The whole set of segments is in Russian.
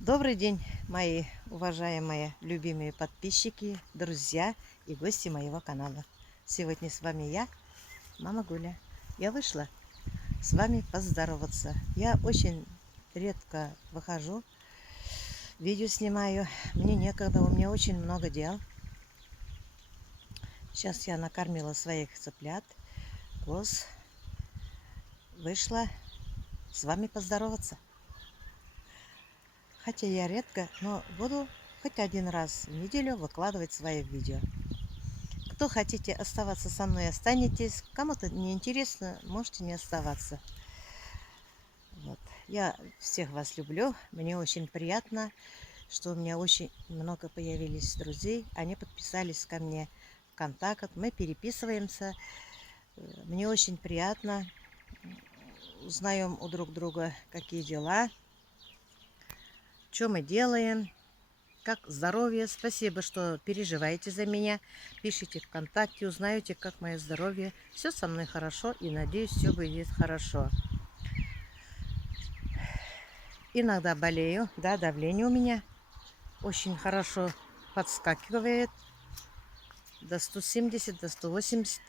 Добрый день, мои уважаемые, любимые подписчики, друзья и гости моего канала. Сегодня с вами я, Мама Гуля. Я вышла с вами поздороваться. Я очень редко выхожу, видео снимаю. Мне некогда, у меня очень много дел. Сейчас я накормила своих цыплят, коз. Вышла с вами поздороваться. Хотя я редко, но буду хоть один раз в неделю выкладывать свои видео. Кто хотите оставаться со мной, останетесь. Кому-то не интересно, можете не оставаться. Вот. Я всех вас люблю. Мне очень приятно, что у меня очень много появились друзей. Они подписались ко мне в контакт. Мы переписываемся. Мне очень приятно. Узнаем у друг друга, какие дела, что мы делаем. Как здоровье. Спасибо, что переживаете за меня. Пишите ВКонтакте, узнаете, как мое здоровье. Все со мной хорошо и, надеюсь, все будет хорошо. Иногда болею, да, давление у меня очень хорошо подскакивает до 170, до 180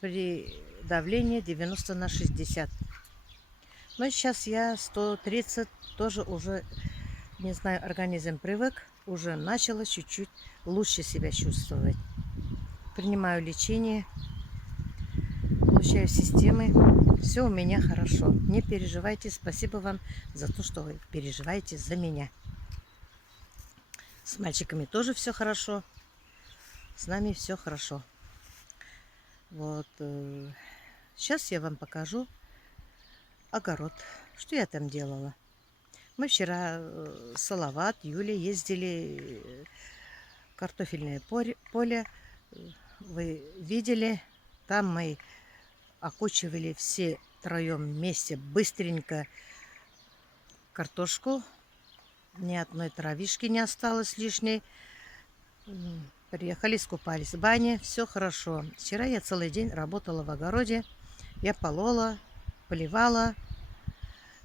при давлении 90/60. Но сейчас я 130, тоже уже, не знаю, организм привык, уже начала чуть-чуть лучше себя чувствовать. Принимаю лечение, получаю системы. Все у меня хорошо. Не переживайте. Спасибо вам за то, что вы переживаете за меня. С мальчиками тоже все хорошо. С нами все хорошо. Вот. Сейчас я вам покажу огород. Что я там делала. Мы вчера Салават, Юля ездили картофельное поле. Вы видели. Там мы окучивали все троем вместе быстренько картошку. Ни одной травишки не осталось лишней. Приехали, искупались в бане. Все хорошо. Вчера я целый день работала в огороде. Я полола, поливала.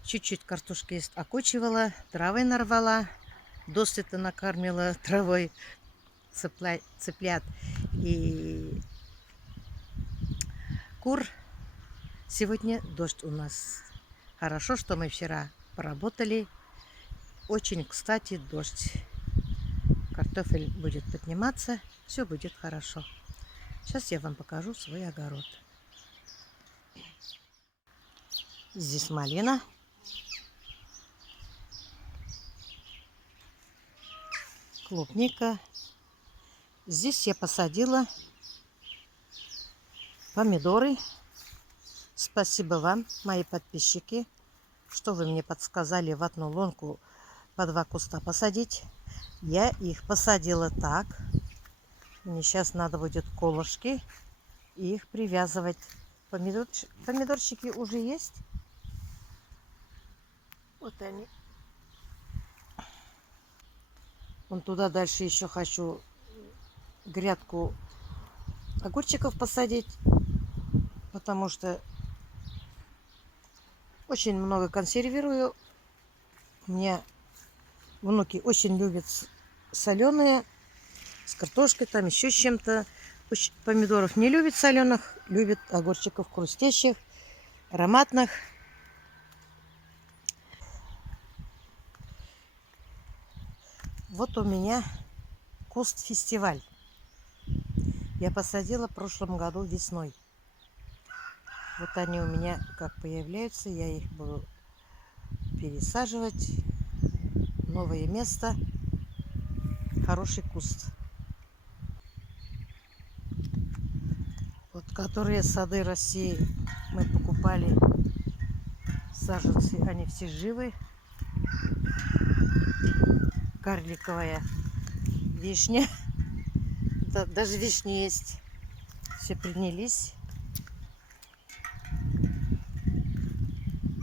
Чуть-чуть картошки окучивала. Травы нарвала. Досыта накормила травой цыплят и кур. Сегодня дождь у нас. Хорошо, что мы вчера поработали. Очень, кстати, дождь. Картофель будет подниматься. Все будет хорошо. Сейчас я вам покажу свой огород. Здесь малина. Клубника. Здесь я посадила помидоры. Спасибо вам, мои подписчики, что вы мне подсказали в одну лунку по 2 куста посадить. Я их посадила так. Мне сейчас надо будет колышки и их привязывать. Помидорчики уже есть. Вот они. Вон туда дальше еще хочу грядку огурчиков посадить, потому что очень много консервирую. У меня внуки очень любят соленые, с картошкой, там еще с чем-то. Помидоров не любит соленых, любит огурчиков хрустящих, ароматных. Вот у меня куст фестиваль. Я посадила в прошлом году весной. Вот они у меня как появляются, я их буду пересаживать. Новое место. Хороший куст. Вот которые сады России мы покупали. Саженцы, они все живы. Карликовая вишня. Да, даже вишни есть. Все принялись.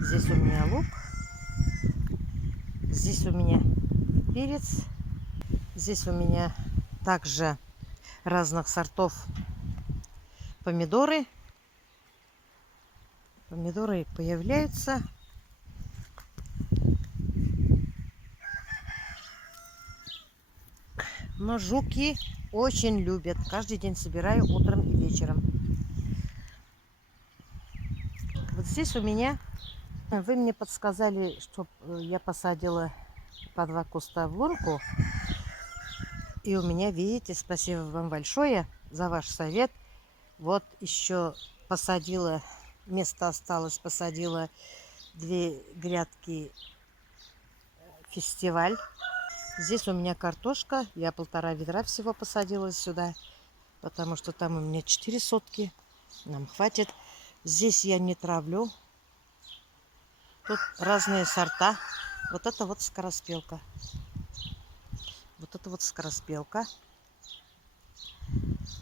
Здесь у меня лук. Здесь у меня перец. Здесь у меня также разных сортов помидоры. Помидоры появляются. Но жуки очень любят. Каждый день собираю утром и вечером. Вот здесь у меня, вы мне подсказали, чтобы я посадила по 2 куста в лунку. И у меня, видите, спасибо вам большое за ваш совет. Вот еще посадила, место осталось, посадила 2 грядки фестиваль. Здесь у меня картошка. Я 1,5 ведра всего посадила сюда, потому что там у меня 4 сотки. Нам хватит. Здесь я не травлю. Тут разные сорта. Вот это вот скороспелка. Вот это вот скороспелка.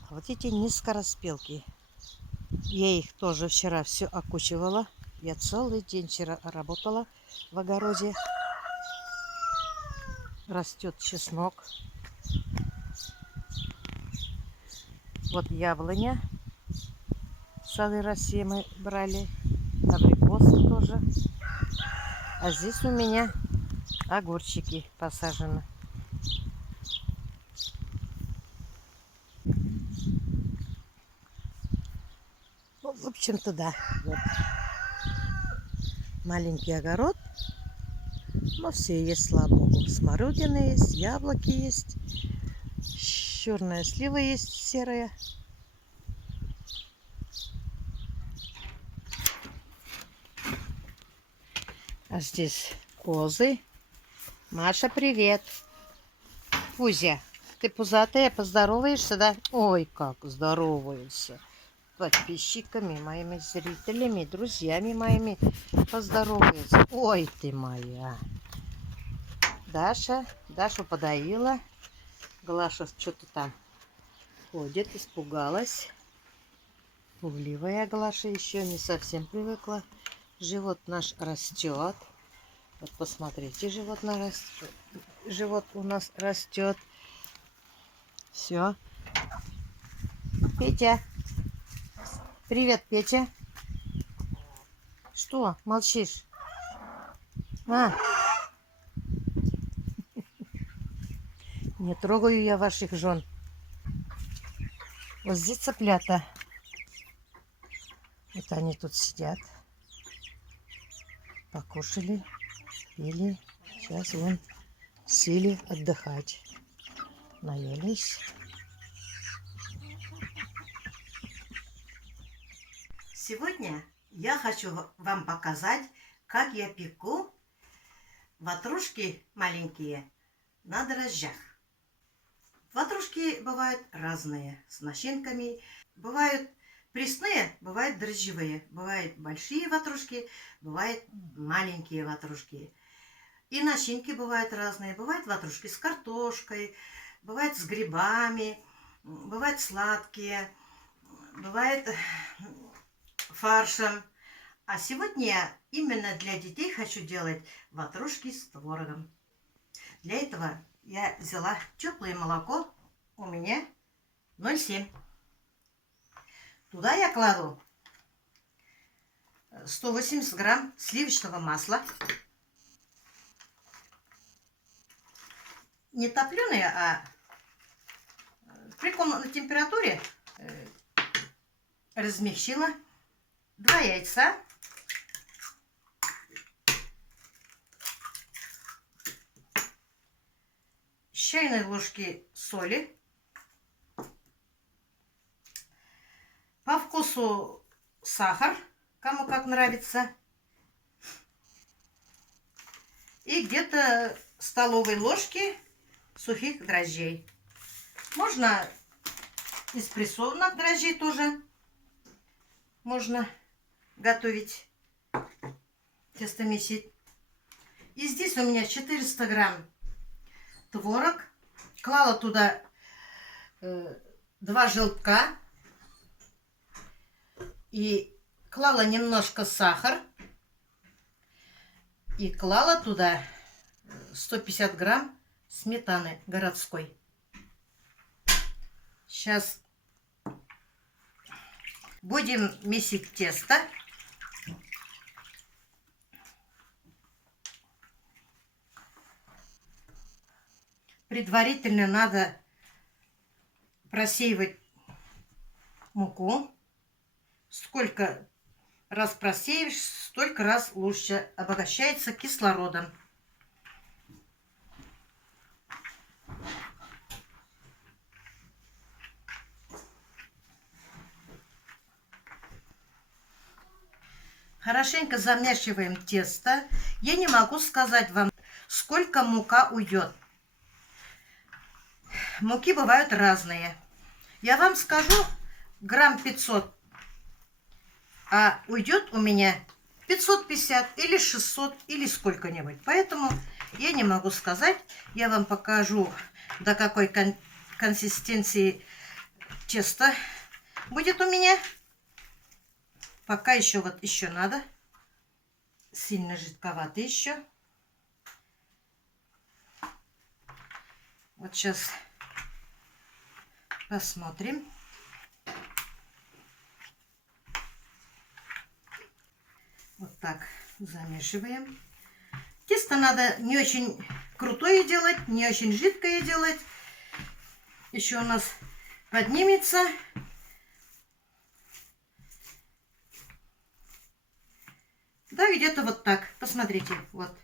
А вот эти не скороспелки. Я их тоже вчера все окучивала. Я целый день вчера работала в огороде. Растет чеснок. Вот яблоня. Сады России мы брали. Абрикосы тоже. А здесь у меня огурчики посажены. Ну, в общем-то, да. Вот. Маленький огород. Но все есть, слава богу. Смородина есть, яблоки есть. Черная слива есть, серая. А здесь козы. Маша, привет. Пузя, ты пузатая, поздороваешься, да? Ой, как здороваются. Подписчиками, моими зрителями, друзьями моими поздороваются. Ой, ты моя. Дашу подоила. Глаша что-то там ходит, испугалась. Пугливая Глаша еще не совсем привыкла. Живот наш растет. Вот посмотрите, живот у нас растет. Все. Петя. Привет, Петя. Что, молчишь? А. Не трогаю я ваших жен. Вот здесь цыплята. Вот они тут сидят. Покушали, пили. Сейчас вон сели отдыхать. Наелись. Сегодня я хочу вам показать, как я пеку ватрушки маленькие на дрожжах. Ватрушки бывают разные, с начинками. Бывают пресные, бывают дрожжевые. Бывают большие ватрушки, бывают маленькие ватрушки. И начинки бывают разные. Бывают ватрушки с картошкой, бывают с грибами, бывают сладкие, бывает фаршем. А сегодня я именно для детей хочу делать ватрушки с творогом. Для этого я взяла теплое молоко, у меня 0,7. Туда я кладу 180 грамм сливочного масла. Не топленое, а при комнатной температуре размягчила. 2 яйца. Чайной ложки соли. По вкусу сахар, кому как нравится. И где-то столовой ложки сухих дрожжей. Можно из прессованных дрожжей тоже можно готовить, тесто месить. И здесь у меня 400 грамм творог. Клала туда 2 желтка. И клала немножко сахар. И клала туда 150 грамм сметаны городской. Сейчас будем месить тесто. Предварительно надо просеивать муку. Сколько раз просеешь, столько раз лучше обогащается кислородом. Хорошенько замешиваем тесто. Я не могу сказать вам, сколько мука уйдет. Муки бывают разные. Я вам скажу грамм 500, а уйдет у меня 550 или 600 или сколько-нибудь. Поэтому я не могу сказать. Я вам покажу, до какой консистенции тесто будет у меня. Пока еще вот еще надо. Сильно жидковато еще. Вот сейчас посмотрим. Вот так замешиваем. Тесто надо не очень крутое делать, не очень жидкое делать. Еще у нас поднимется. Да, где-то вот так. Посмотрите, вот.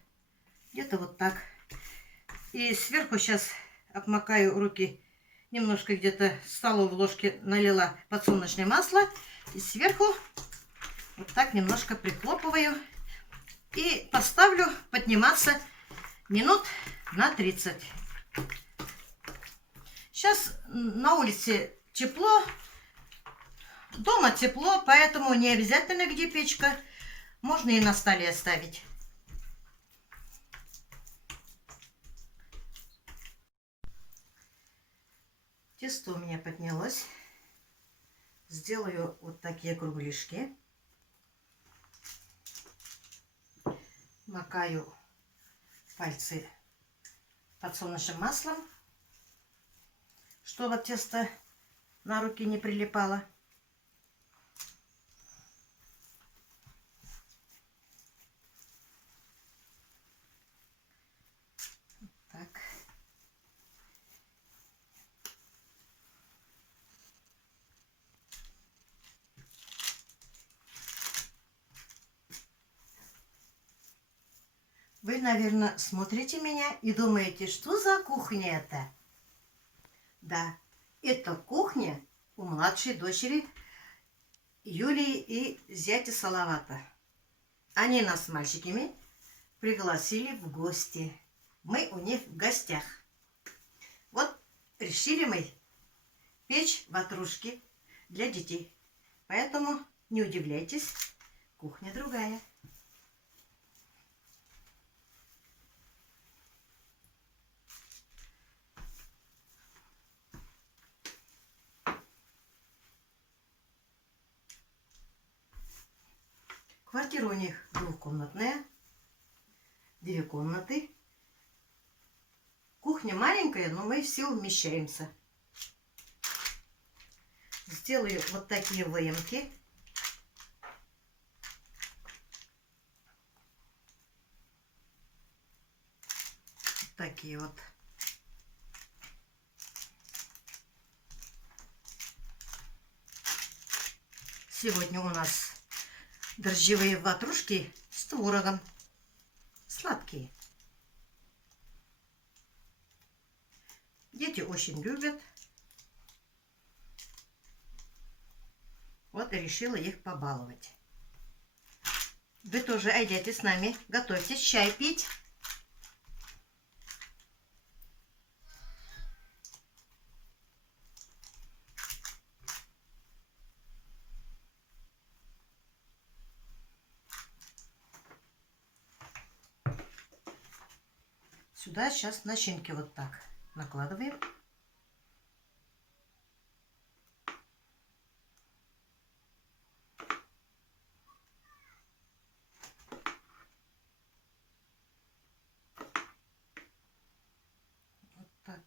Где-то вот так. И сверху сейчас обмакаю руки. Немножко где-то столовой ложки налила подсолнечное масло. И сверху вот так немножко прихлопываю. И поставлю подниматься минут на 30. Сейчас на улице тепло. Дома тепло, поэтому не обязательно где печка. Можно и на столе оставить. Тесто у меня поднялось. Сделаю вот такие кругляшки. Макаю пальцы подсолнечным маслом, чтобы тесто на руки не прилипало. Так. Вы, наверное, смотрите меня и думаете, что за кухня это? Да, это кухня у младшей дочери Юлии и зятя Салавата. Они нас с мальчиками пригласили в гости. Мы у них в гостях. Вот решили мы печь ватрушки для детей. Поэтому не удивляйтесь, кухня другая. Квартира у них двухкомнатная, 2 комнаты. Кухня маленькая, но мы все умещаемся. Сделаю вот такие выемки. Вот такие вот. Сегодня у нас дрожжевые ватрушки с творогом. Сладкие. Дети очень любят. Вот и решила их побаловать. Вы тоже идите с нами, готовьтесь чай пить. Сюда сейчас начинки вот так накладываем. Вот так.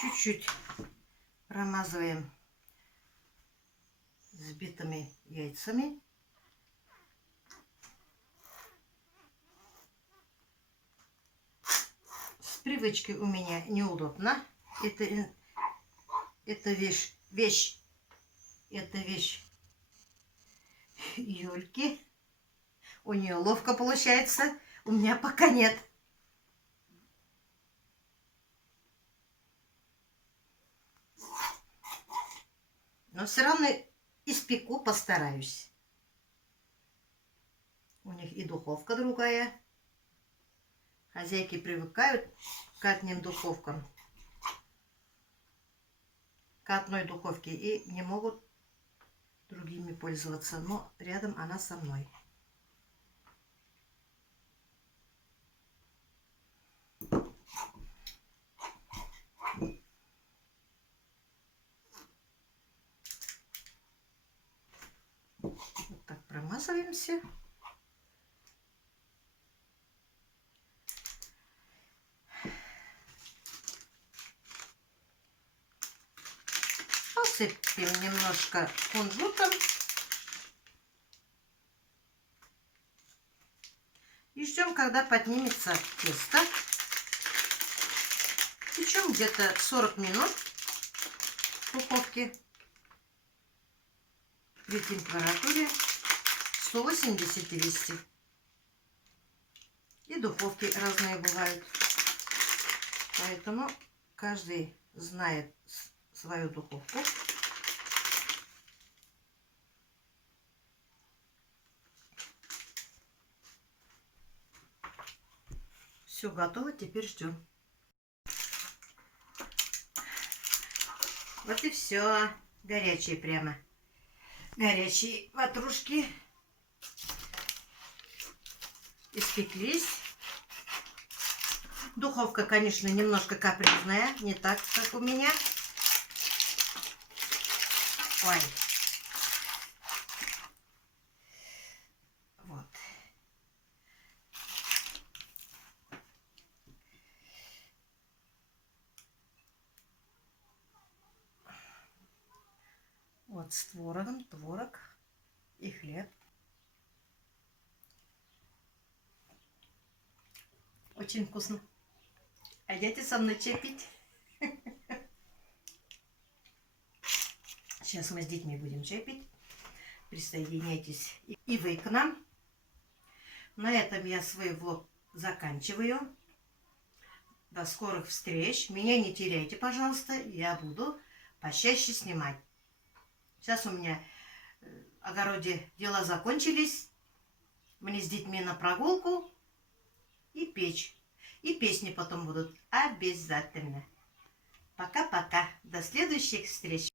Чуть-чуть промазываем взбитыми яйцами. С привычки у меня неудобно. Это вещь Юльки. У нее ловко получается, у меня пока нет. Но все равно испеку, постараюсь. У них и духовка другая. Хозяйки привыкают к одним духовкам, к одной духовке, и не могут другими пользоваться. Но рядом она со мной. Вот так промазываемся. Посыпем немножко кунжутом. И ждем, когда поднимется тесто. Печем где-то 40 минут в духовке при температуре 180-200. И духовки разные бывают. Поэтому каждый знает свою духовку. Все готово, теперь ждем. Вот и все. Горячие прямо. Горячие ватрушки испеклись. Духовка, конечно, немножко капризная. Не так, как у меня. Ой. Вот. Вот с творогом, творог и хлеб. Очень вкусно. А идете со мной чай пить? Сейчас мы с детьми будем чай пить. Присоединяйтесь и вы к нам. На этом я свой влог заканчиваю. До скорых встреч. Меня не теряйте, пожалуйста. Я буду почаще снимать. Сейчас у меня в огороде дела закончились. Мне с детьми на прогулку и печь. И песни потом будут обязательно. Пока-пока. До следующих встреч.